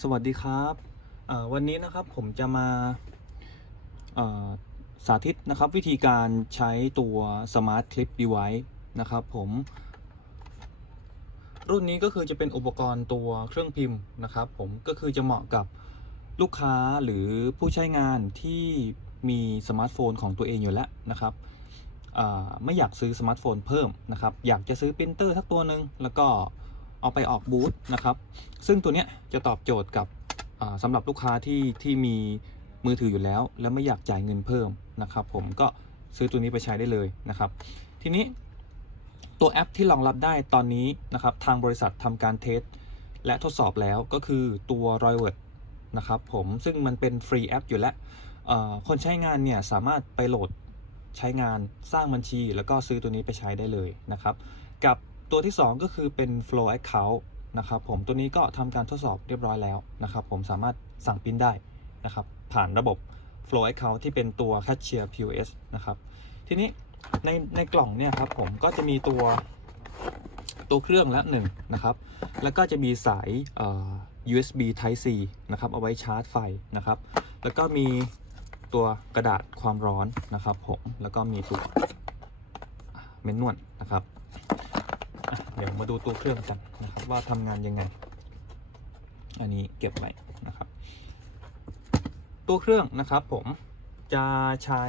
สวัสดีครับวันนี้นะครับผมจะมาสาธิตนะครับวิธีการใช้ตัว Smart Clip Device นะครับผม รุ่นนี้ก็คือจะเป็นอุปกรณ์ตัวเครื่องพิมพ์นะครับผมก็คือจะเหมาะกับลูกค้าหรือผู้ใช้งานที่มีสมาร์ทโฟนของตัวเองอยู่แล้วนะครับไม่อยากซื้อสมาร์ทโฟนเพิ่มนะครับอยากจะซื้อปรินเตอร์สักตัวหนึ่งแล้วก็ เอาไปออกบูธนะครับ ซึ่งตัวเนี้ยจะตอบโจทย์กับอ่าสำหรับลูกค้าที่ที่มีมือถืออยู่แล้ว แล้วไม่อยากจ่ายเงินเพิ่มนะครับผมก็ซื้อตัวนี้ไปใช้ได้เลยนะครับ ทีนี้ตัวแอปที่รองรับได้ตอนนี้นะครับทางบริษัททำการเทสและทดสอบแล้วก็คือตัว r o y w o r d นะครับผมซึ่งมันเป็นฟรีแอปอยู่แล้ว คนใช้งานเนี่ยสามารถไปโหลดใช้งานสร้างบัญชี แล้วก็ซื้อตัวนี้ไปใช้ได้เลยนะครับ กับ ตัวที่ 2 ก็คือเป็น Flow Account นะครับผมตัวนี้ก็ทำการทดสอบเรียบร้อยแล้วนะครับผมสามารถสั่งปินได้นะครับผ่านระบบ Flow Account ที่เป็นตัว Cashier POS นะครับทีนี้ในในกล่องเนี่ยครับผมก็จะมีตัวตัวเครื่องละหนึ่งนะครับ แล้วก็จะมีสาย USB Type C นะครับ เอาไว้ชาร์จไฟนะครับ แล้วก็มีตัวกระดาษความร้อนนะครับผม แล้วก็มีตัวเมนนวลนะครับ ดี๋ยวมาดูตัวเครื่องกันนะครับว่าทำงานยังไง อันนี้เก็บไว้นะครับ ตัวเครื่องนะครับผมจะใช้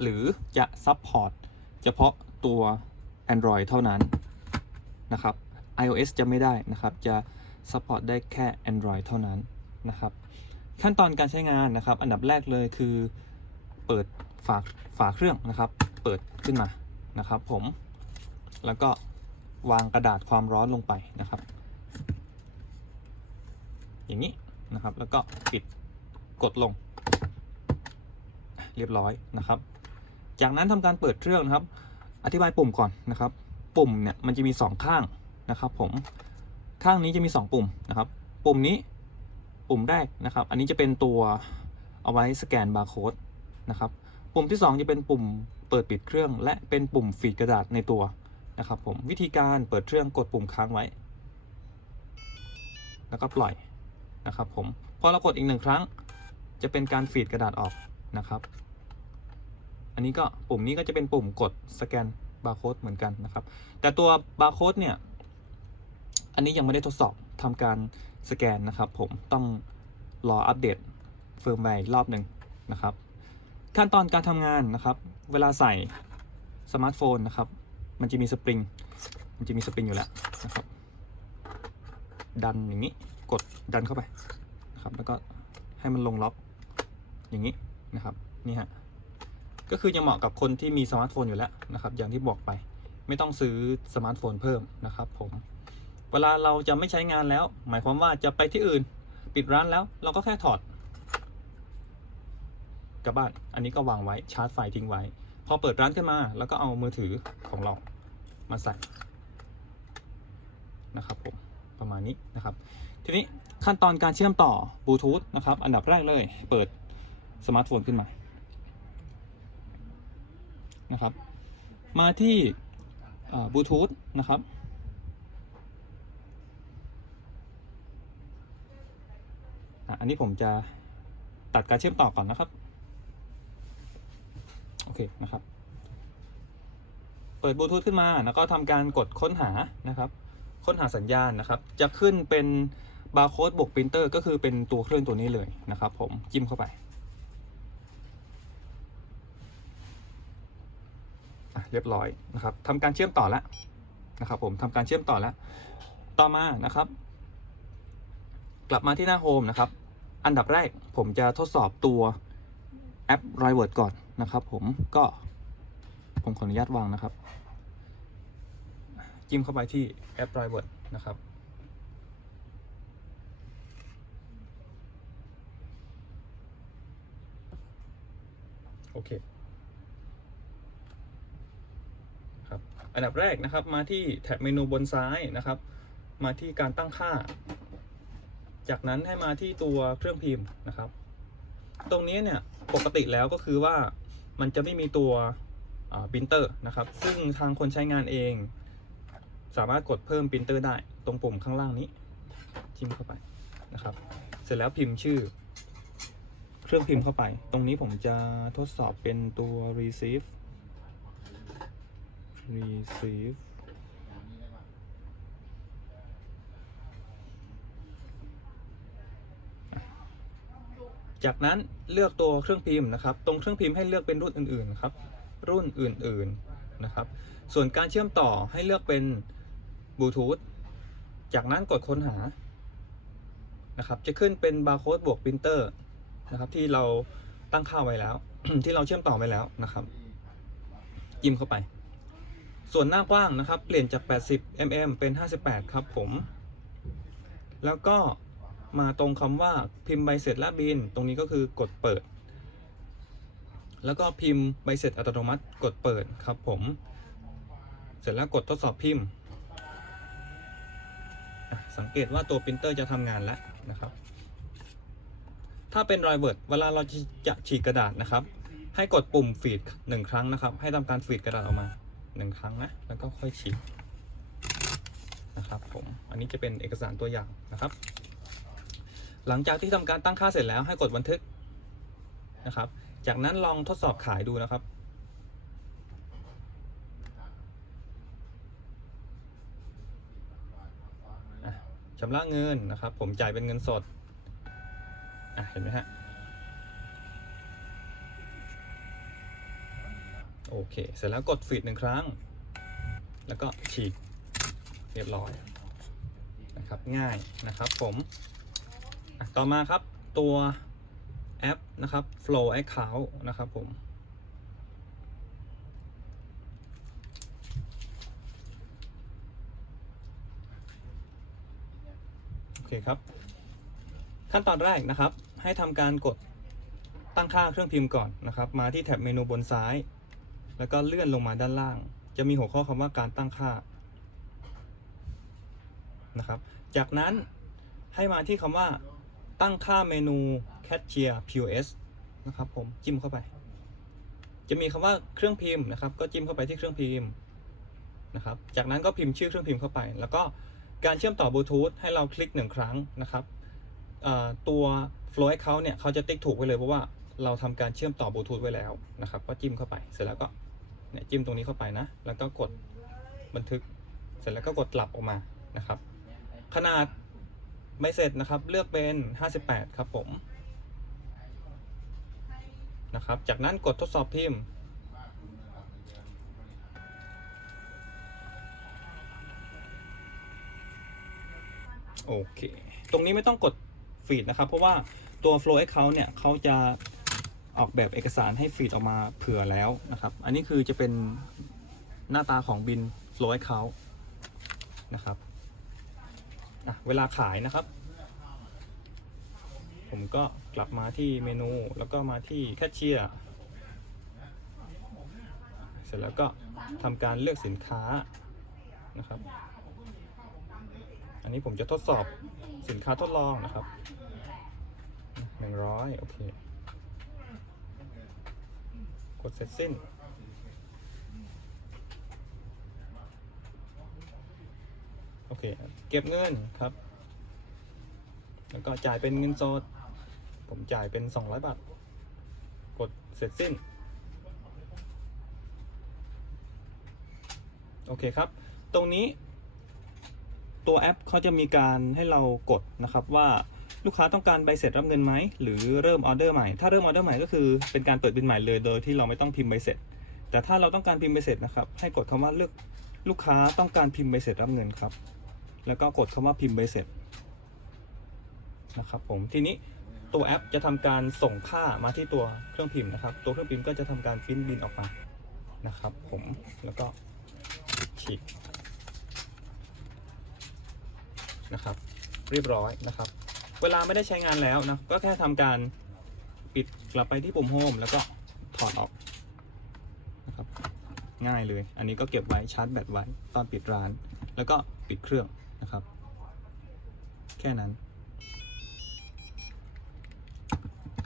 หรือจะซัพพอร์ตเฉพาะตัว Android เท่านั้นนะครับ iOS จะไม่ได้นะครับ จะซัพพอร์ตได้แค่ Android เท่านั้นนะครับ ขั้นตอนการใช้งานนะครับ อันดับแรกเลยคือเปิดฝาฝาเครื่องนะครับ เปิดขึ้นมานะครับผม แล้วก็ วางกระดาษความร้อนลงไปนะครับ อย่างนี้นะครับ แล้วก็ปิดกดลง เรียบร้อยนะครับ จากนั้นทำการเปิดเครื่องนะครับ อธิบายปุ่มก่อนนะครับ ปุ่มเนี่ยมันจะมี 2 ข้างนะครับ ผมข้างนี้จะมี 2 ปุ่มนะครับ ปุ่มนี้ปุ่มแรกนะครับ อันนี้จะเป็นตัวเอาไว้สแกนบาร์โค้ดนะครับ ปุ่มที่ 2 จะเป็นปุ่มเปิดปิดเครื่อง และเป็นปุ่มฟีดกระดาษในตัว นะครับผมวิธีการเปิดเครื่องกดปุ่มค้างไว้ แล้วก็ปล่อยนะครับผมพอเรากดอีกหนึ่งครั้ง จะเป็นการฟีดกระดาษออกนะครับ อันนี้ก็ปุ่มนี้ก็จะเป็นปุ่มกดสแกนบาร์โค้ดเหมือนกันนะครับ แต่ตัวบาร์โค้ดเนี่ย อันนี้ยังไม่ได้ทดสอบทำการสแกนนะครับ ผมต้องรออัปเดตเฟิร์มแวร์อีกรอบหนึ่งนะครับ ขั้นตอนการทำงานนะครับ เวลาใส่สมาร์ทโฟนนะครับ มันจะมีสปริง มันจะมีสปริงอยู่แล้วนะครับ ดันอย่างนี้ กดดันเข้าไปนะครับ แล้วก็ให้มันลงล็อกอย่างนี้นะครับ นี่ฮะ ก็คือจะเหมาะกับคนที่มีสมาร์ทโฟนอยู่แล้วนะครับ อย่างที่บอกไป ไม่ต้องซื้อสมาร์ทโฟนเพิ่มนะครับผม เวลาเราจะไม่ใช้งานแล้ว หมายความว่าจะไปที่อื่น ปิดร้านแล้ว เราก็แค่ถอดกลับบ้าน อันนี้ก็วางไว้ชาร์จไฟทิ้งไว้ พอเปิดร้านขึ้นมา แล้วก็เอามือถือของเรามาใส่นะครับผมประมาณนี้นะครับ ทีนี้ขั้นตอนการเชื่อมต่อบลูทูธนะครับ อันดับแรกเลย เปิดสมาร์ทโฟนขึ้นมานะครับ มาที่บลูทูธนะครับอันนี้ผมจะตัดการเชื่อมต่อก่อนนะครับ เคนะครับ เปิดบลูทูธขึ้นมาแล้วก็ทำการกดค้นหานะครับ ค้นหาสัญญาณนะครับ จะขึ้นเป็นบาร์โค้ดบวกปรินเตอร์ก็คือเป็นตัวเครื่องตัวนี้เลยนะครับ ผมจิ้มเข้าไปเรียบร้อยนะครับทำการเชื่อมต่อแล้วนะครับ ผมทำการเชื่อมต่อแล้ว ต่อมานะครับ กลับมาที่หน้าโฮมนะครับ อันดับแรกผมจะทดสอบตัวแอป r i v e r ก่อน นะครับ ผมก็ผมขออนุญาตวางนะครับ จิ้มเข้าไปที่แอป r i v e r t นะครับ โอเคครับอันดับแรกนะครับมาที่แท็บเมนูบนซ้ายนะครับ มาที่การตั้งค่า จากนั้นให้มาที่ตัวเครื่องพิมพ์นะครับ ตรงนี้เนี่ยปกติแล้วก็คือว่า มันจะไม่มีตัวบินเตอร์นะครับ ซึ่งทางคนใช้งานเอง สามารถกดเพิ่มปรินเตอร์ได้ตรงปุ่มข้างล่างนี้จิ้มเข้าไปนะครับ เสร็จแล้วพิมพ์ชื่อ เครื่องพิมพ์เข้าไป ตรงนี้ผมจะทดสอบเป็นตัว receive receive จากนั้นเลือกตัวเครื่องพิมพ์นะครับ ตรงเครื่องพิมพ์ให้เลือกเป็นรุ่นอื่นๆครับ รุ่นอื่นๆนะครับ ส่วนการเชื่อมต่อให้เลือกเป็นบลูทูธ จากนั้นกดค้นหา นะครับ จะขึ้นเป็นบาร์โค้ดบวกปรินเตอร์นะครับที่เราตั้งค่าไว้แล้ว ที่เราเชื่อมต่อไว้แล้วนะครับจิ้มเข้าไป ส่วนหน้ากว้างนะครับ เปลี่ยนจาก 80 mm เป็น 58 ครับผม แล้วก็ มาตรงคำว่าพิมพ์ใบเสร็จและบิน ตรงนี้ก็คือกดเปิด แล้วก็พิมพ์ใบเสร็จอัตโนมัติกดเปิดครับผม เสร็จแล้วกดทดสอบพิมพ์ สังเกตว่าตัวปรินเตอร์จะทำงานแล้วนะครับ ถ้าเป็นรอยเบิร์ดเวลาเราจะฉีกกระดาษนะครับ ให้กดปุ่มฟีดหนึ่งครั้งนะครับ ให้ทำการฟีดกระดาษออกมาหนึ่งครั้งนะแล้วก็ค่อยฉีกนะครับผม อันนี้จะเป็นเอกสารตัวอย่างนะครับ หลังจากที่ทำการตั้งค่าเสร็จแล้วให้กดบันทึกนะครับ จากนั้นลองทดสอบขายดูนะครับ ชำระเงินนะครับ ผมจ่ายเป็นเงินสด เห็นไหมฮะ โอเค เสร็จแล้วกดฟีดหนึ่งครั้ง แล้วก็ฉีกเรียบร้อยนะครับ ง่ายนะครับผม ต่อมาครับตัวแอปนะครับ Flow Account นะครับผมโอเคครับ ขั้นตอนแรกนะครับ ให้ทำการกดตั้งค่าเครื่องพิมพ์ก่อนนะครับ มาที่แท็บเมนูบนซ้าย แล้วก็เลื่อนลงมาด้านล่าง จะมีหัวข้อคำว่าการตั้งค่านะครับ จากนั้นให้มาที่คำว่า ตั้งค่าเมนู Cashier POS นะครับผมจิ้มเข้าไป จะมีคำว่าเครื่องพิมพ์นะครับ ก็จิ้มเข้าไปที่เครื่องพิมพ์นะครับ จากนั้นก็พิมพ์ชื่อเครื่องพิมพ์เข้าไป แล้วก็การเชื่อมต่อบลูทูธให้เราคลิกหนึ่งครั้งนะครับตัว Flow Account เนี่ยเขาจะติ๊กถูกไว้เลยเพราะว่าเราทำการเชื่อมต่อบลูทูธไว้แล้วนะครับ ก็จิ้มเข้าไป เสร็จแล้วก็เนี่ยจิ้มตรงนี้เข้าไปนะ แล้วก็กดบันทึก เสร็จแล้วก็กดกลับออกมานะครับ ขนาด ไม่เสร็จนะครับเลือกเป็น 58 ครับผมนะครับ จากนั้นกดทดสอบพิมพ์ โอเค ตรงนี้ไม่ต้องกดฟีดนะครับ เพราะว่าตัว Flow Account เนี่ยเขาจะออกแบบเอกสารให้ฟีดออกมาเผื่อแล้วนะครับ อันนี้คือจะเป็นหน้าตาของบิน Flow Account นะครับ เวลาขายนะครับ ผมก็กลับมาที่เมนูแล้วก็มาที่แคชเชียร์เสร็จแล้วก็ทำการเลือกสินค้านะครับ อันนี้ผมจะทดสอบสินค้าทดลองนะครับหนึ่งร้อยโอเค กดเสร็จสิ้น โอ เค เก็บเงินครับ แล้วก็จ่ายเป็นเงินสด ผมจ่ายเป็น 200 บาท กดเสร็จสิ้น โอเคครับ ตรงนี้ ตัวแอปเขาจะมีการให้เรากดนะครับว่าลูกค้าต้องการใบเสร็จรับเงินไหม หรือเริ่มออเดอร์ใหม่ ถ้าเริ่มออเดอร์ใหม่ก็คือเป็นการเปิดบินใหม่เลยโดยที่เราไม่ต้องพิมพ์ใบเสร็จ แต่ถ้าเราต้องการพิมพ์ใบเสร็จนะครับ ให้กดคำว่าเลือกลูกค้าต้องการพิมพ์ใบเสร็จรับเงินครับ แล้วก็กดคำว่าพิมพ์ใบเสร็จนะครับผมทีนี้ตัวแอปจะทำการส่งค่ามาที่ตัวเครื่องพิมพ์นะครับ ตัวเครื่องพิมพ์ก็จะทำการพิมพ์บินออกมานะครับ ผมแล้วก็ฉีกนะครับ เรียบร้อยนะครับ เวลาไม่ได้ใช้งานแล้วนะก็แค่ทำการปิดกลับไปที่ปุ่มโฮมแล้วก็ถอดออกนะครับ ง่ายเลย อันนี้ก็เก็บไว้ชาร์จแบตไว้ตอนปิดร้าน แล้วก็ปิดเครื่อง นะครับ แค่นั้น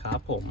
ครับผม